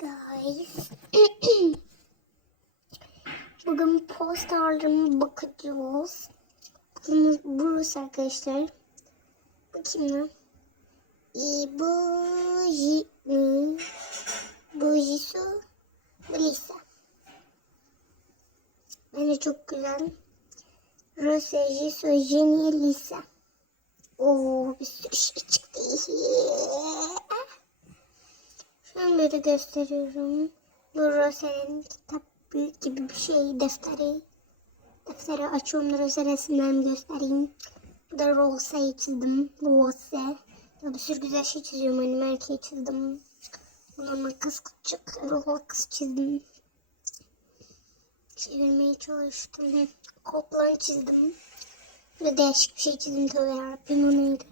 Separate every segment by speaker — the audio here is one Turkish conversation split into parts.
Speaker 1: guys. Bugün posterlerime bakacağız. Bunu burası arkadaşlar. Kim lan? İbuji mi? Bujisu. Bu Lisa. Bence çok güzel. Rose, Jisoo, Jenny, Lisa. Oo bir sürü şey çıktı. Böyle gösteriyorum. Bu Rose'nin kitap büyük gibi bir şey defteri. Defteri açıyorum Rose resimlerimi göstereyim. Bu da Rose'yi çizdim. Rose. Bir sürü güzel şey çiziyorum. Annem erkeği çizdim. Normal kız küçük. Rola kız çizdim. Çevirmeye çalıştım. Koplan çizdim. Böyle değişik bir şey çizdim tövbe yarabbim o neydi?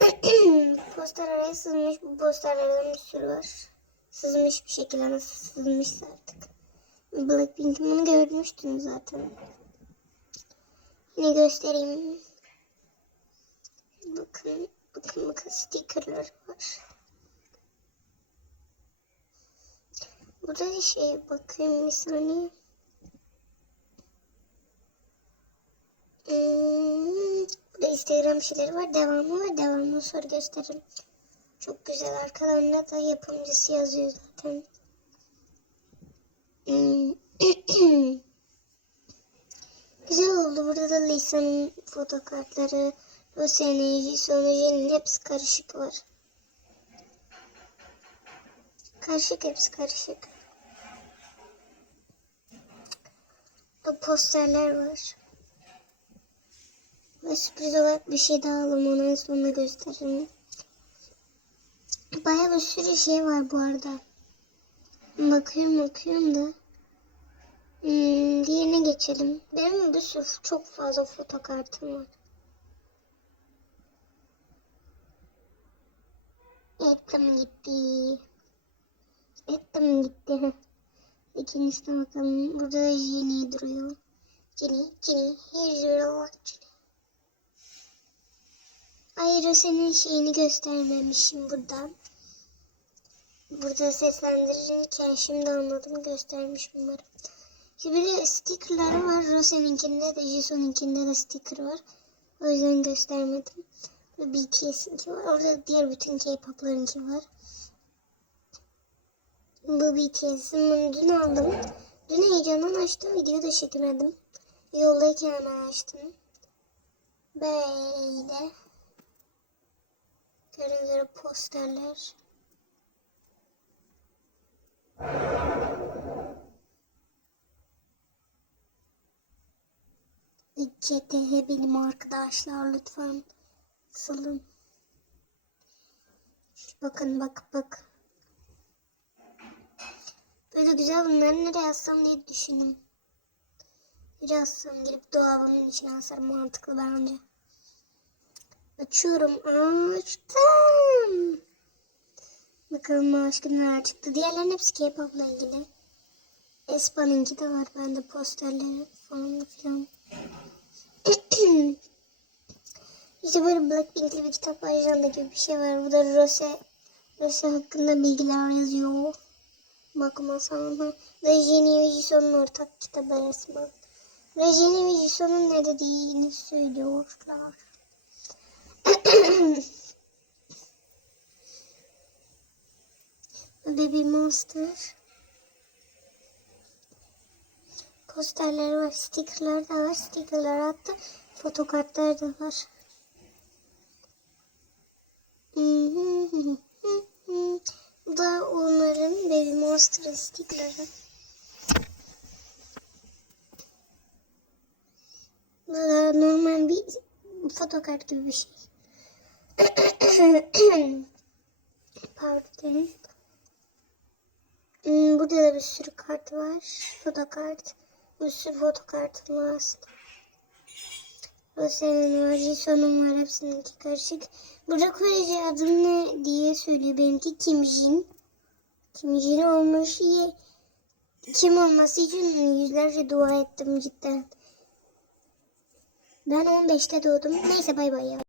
Speaker 1: Poster araya sızmış. Bu posterlerden bir sürü var. Sızmış bir şekilde nasıl sızmışsa artık. Blackpink'in bunu görmüştüm zaten. Yine göstereyim. Bakın, bakın, bakın stickerlar var. Burada bir şey bakayım bir saniye. Hmm, burada Instagram şeyleri var. Devamı var. Devamını sonra gösteririm. Çok güzel. Arkalarında da yapımcısı yazıyor zaten. Hmm. güzel oldu. Burada da Lisa'nın fotokartları, Rose'nin, Jisoo'nun, Jen'in hepsi karışık var. Karışık hepsi karışık. Bu posterler var. Ve sürpriz olarak bir şey daha alalım. Onu en gösteririm. Bayağı bir sürü şey var bu arada. Bakıyorum bakıyorum da. Hmm, diğerine geçelim. Benim bir sürü çok fazla fotokartım var. Ettim gitti. Ettim gitti. İkincisine bakalım. Burada da Jenny duruyor. Jenny, Jenny, here's your Jenny. Hayır o senin şeyini göstermemişim burada. Burada seslendirirken şimdi anladım göstermiş umarım. De stickerları var. Rose'ninkinde de Jisoo'nunkinde de sticker var. O yüzden göstermedim. Ve BTS'inki var. Orada diğer bütün K-pop'larınki var. Bu BTS'in bunu dün aldım. Dün heyecandan açtım. Video da çekemedim. Yoldayken hemen açtım. Böyle. Gördüğünüz üzere posterler. CTH benim arkadaşlar lütfen salın. Bakın bak bak. Böyle güzel bunları nereye yazsam diye düşündüm. Nereye yazsam girip dolabımın içine asarım mantıklı bence. Açıyorum. Açtım. Bakalım başka neler çıktı. Diğerlerin hepsi K-pop'la ilgili. Espa'nınki de var. Bende posterleri falan filan. işte böyle Blackpink'li bir kitap ajanda gibi bir şey var. Bu da Rose. Rose hakkında bilgiler yazıyor. Bakma sana. Jenny ve Jisoo'nun ortak kitabı resmen. Jenny ve Jisoo'nun ne dediğini söylüyorlar. Baby Monster. Posterleri var, stickerlar da var. Stickerlar hatta fotokartlar da var. Bu da onların Baby Monster stickerları. Bu da normal bir fotokart gibi bir şey. Pardon. Hmm, burada da bir sürü kart var. Fotokart. Bir sürü fotokartım var aslında. Rose'nin var, Jisoo'nun var. Hepsininki karışık. Burada Korece adım ne diye söylüyor. Benimki Kim Jin. Kim Jin olmuş. iyi. Kim olması için yüzlerce dua ettim cidden. Ben 15'te doğdum. Neyse bay bay ya.